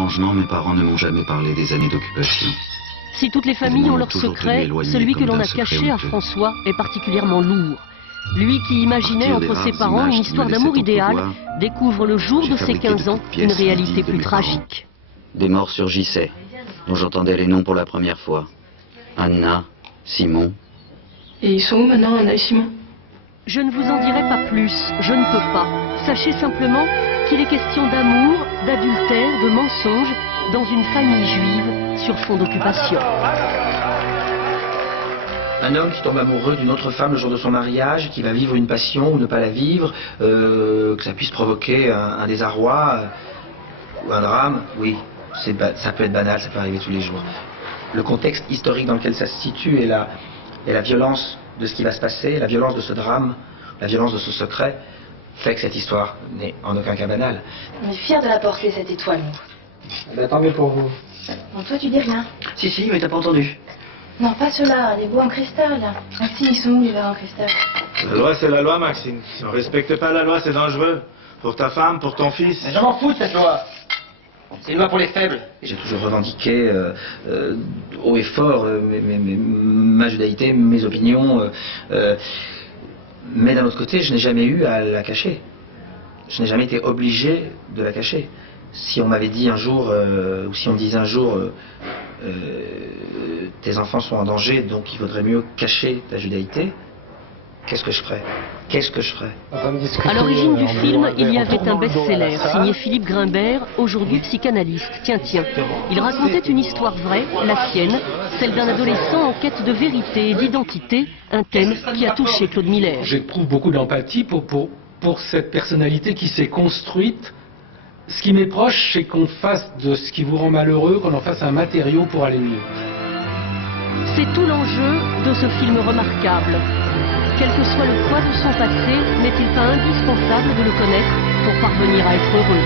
Étrangement, mes parents ne m'ont jamais parlé des années d'occupation. Si toutes les familles ont leurs secrets, celui que l'on a caché à François est particulièrement lourd. Lui qui imaginait entre ses parents une histoire d'amour idéal, découvre le jour de ses 15 ans une réalité plus tragique. Des morts surgissaient, dont j'entendais les noms pour la première fois. Anna, Simon. Et ils sont où maintenant, Anna et Simon? Je ne vous en dirai pas plus, je ne peux pas. Sachez simplement qu'il est question d'amour, d'adultère, de mensonge dans une famille juive sur fond d'occupation. Un homme qui tombe amoureux d'une autre femme le jour de son mariage, qui va vivre une passion ou ne pas la vivre, que ça puisse provoquer un désarroi ou un drame, oui, ça peut être banal, ça peut arriver tous les jours. Le contexte historique dans lequel ça se situe et la violence de ce qui va se passer, la violence de ce drame, la violence de ce secret, fait que cette histoire n'est en aucun cas banale. On est fiers de la porter, cette étoile, nous. Ben, tant mieux pour vous. Bon, toi, tu dis rien. Si, mais t'as pas entendu. Non, pas ceux-là, les beaux en cristal. Ah si, ils sont où, les verres en cristal? La loi, c'est la loi, Maxime. Si on respecte pas la loi, c'est dangereux. Pour ta femme, pour ton fils. Mais je m'en fous de cette loi. C'est une loi pour les faibles. J'ai toujours revendiqué haut et fort ma judaïté, mes opinions. Mais d'un autre côté, je n'ai jamais eu à la cacher. Je n'ai jamais été obligé de la cacher. Si on m'avait dit un jour, ou si on me disait un jour, tes enfants sont en danger, donc il vaudrait mieux cacher ta judaïté, qu'est-ce que je ferais? Qu'est-ce que je ferais? À l'origine du film, il y avait un best-seller signé Philippe Grimbert, aujourd'hui psychanalyste. Tiens. Il racontait une histoire vraie, la sienne, celle d'un adolescent en quête de vérité et d'identité, un thème qui a touché Claude Miller. J'éprouve beaucoup d'empathie pour cette personnalité qui s'est construite. Ce qui m'est proche, c'est qu'on fasse de ce qui vous rend malheureux, qu'on en fasse un matériau pour aller mieux. C'est tout l'enjeu de ce film remarquable. Quel que soit le poids de son passé, n'est-il pas indispensable de le connaître pour parvenir à être heureux?